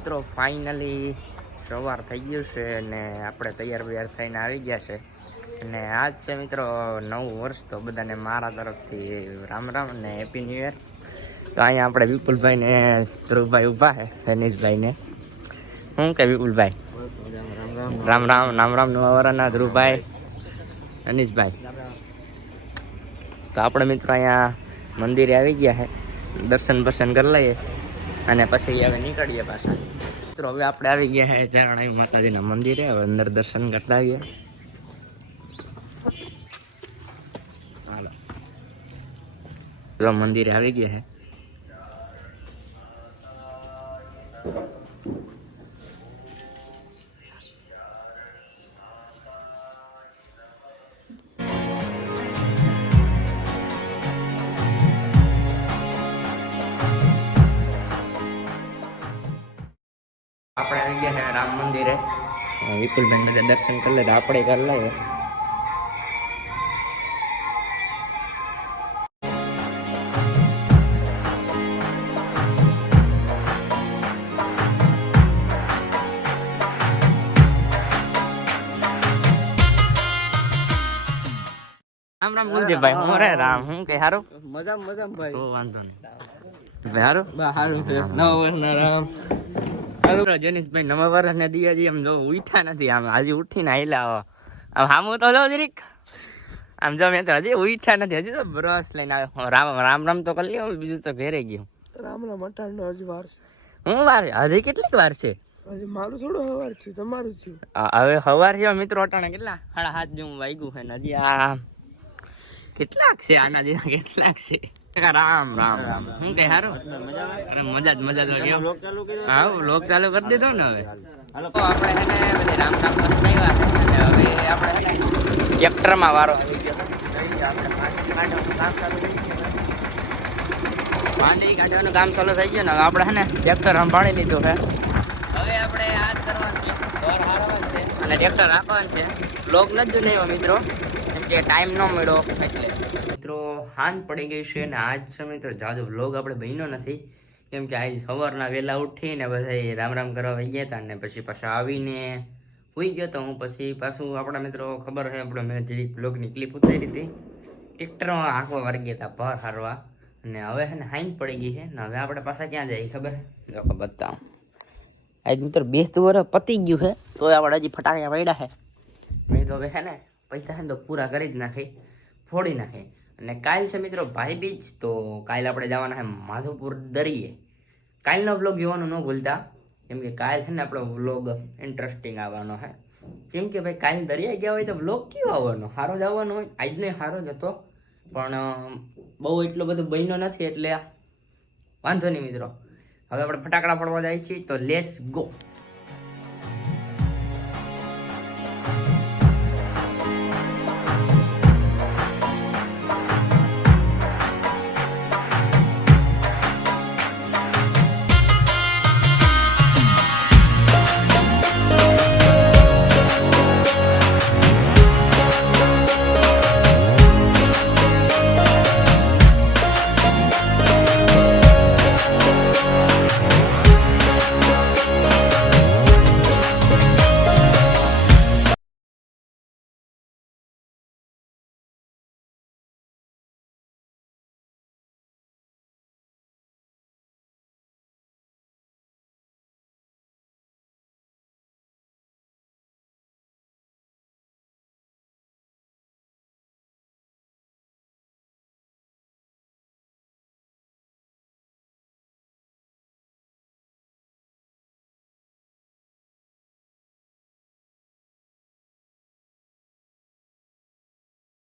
મિત્રો ફાઇનલી સવાર થઈ ગયું છે અને આપણે તૈયાર થઈને આવી ગયા છે અને આજ છે મિત્રો નવું વર્ષ, તો બધાને મારા તરફથી રામ રામ અને હેપી ન્યૂ યર. તો અહીંયા આપણે વિપુલભાઈ ને ધ્રુવભાઈ ઊભા છે, રનીશભાઈ ને. શું કે વિપુલભાઈ? રામ રામ. રામ રામ. નવા વર્ષના ધ્રુવભાઈ, રનીશભાઈ. તો આપણે મિત્રો અહીંયા મંદિરે આવી ગયા છે, દર્શન બર્શન કરી લઈએ અને પછી હવે નીકળીએ પાછા. મિત્રો હવે આપણે આવી ગયા છે ચારણાઈ માતાજીના મંદિરે. હવે અંદર દર્શન કરતા આવીએ. હાલો, મંદિરે આવી ગયા છે. આપણે આવી ગયા છે રામ મંદિરે. વિપુલભાઈ ને દર્શન કરી લે, આપણે કરી લઈએ. રામ રામ ગુલજીભાઈ. હું રે રામ. હું કે હારું? મજા ભાઈ. તો વાંધો નહીં ભાઈ. હારું સારું છે. નવા વર્ષના રામ. જનીશભાઈ નવા વર્ષ ને દિયાજી આમ જો ઉઠ્યા નથી, આમ હજી ઉઠીને આયલા આમ હામું તો જો જરીક આમ જો મેં તો હજી ઉઠ્યા નથી, હજી તો બ્રશ લઈને આવ્યો. રામ રામ રામ તો કરી લ્યો, બીજું તો ઘેરે ગયું. રામ રામ અટાણનો હજી વાર છે. હું વાર? હજી કેટલીક વાર છે? હજી મારું થોડું હવાર છે, તમારું છે. હવે હવાર છે મિત્રો. અટાણે કેટલા 7:30 જેવું વાગ્યું છે ને હજી આ કેટલાક છે આના જેવા કેટલાક છે. રામ રામ રામ. શું કે હારું? અરે મજા જ મજા. તો કેવું? હા, વ્લોગ ચાલુ કરી દીધો ને હવે. તો આપણે છે ને બધી રામ રામ આવ્યા છે અને હવે આપણે છે ને ટ્રેક્ટરમાં વારો આવી ગયો. માંડવી કાઢવાનું કામ ચાલુ થઈ ગયું ને હવે આપણે છે ને ટ્રેક્ટર સંભાળી લીધું છે. હવે આપણે આ જ કરવાનું છે, ઘર હારવાનું છે અને ટ્રેક્ટર રાખવાનું છે. વ્લોગ નથી જોયો મિત્રો, કેમ કે ટાઈમ ન મળ્યો એટલે. મિત્રો હાંજ પડી ગઈ છે અને આજ છે મિત્રો જાજો વ્લોગ આપણે બન્યો નથી, કેમ કે આજ સવારના વહેલા ઉઠીને બધા રામ રામ કરવા વહી ગયા હતા ને પછી પાછા આવીને સુઈ ગયો તો હું. પછી પાછું આપણા મિત્રો ખબર છે આપણે મેં જે વ્લોગની ક્લિપ ઉતારી હતી, ટ્રેક્ટરમાં આંખવા વારી ગયા હતા ભર હારવા અને હવે છે ને હાંજ પડી ગઈ છે ને હવે આપણે પાછા ક્યાં જઈએ ખબર છે? જો બતાવું. આજ મિત્રો 2 વર્ષ પતી ગયું છે તો આપણે હજી ફટાકડા પડ્યા છે. મેં તો હવે છે ને પૈસા છે ને તો પૂરા કરી જ નાખી, ફોડી નાખે. અને કાલ છે મિત્રો ભાઈ બીજ, તો કાલ આપણે જવાના છે માધવપુર દરિયે. કાલનો વ્લોગ જોવાનું ન ભૂલતા, કેમ કે કાલ છે ને આપણો વ્લોગ ઇન્ટરેસ્ટિંગ આવવાનો છે. કેમ કે ભાઈ કાલ દરિયા ગયા હોય તો વ્લોગ કેવો આવવાનો? સારો જ આવવાનો હોય. આજનો સારો જ હતો પણ બહુ એટલો બધો બન્યો નથી એટલે વાંધો નહીં મિત્રો. હવે આપણે ફટાકડા ફોડવા જાય છીએ, તો લેટ્સ ગો.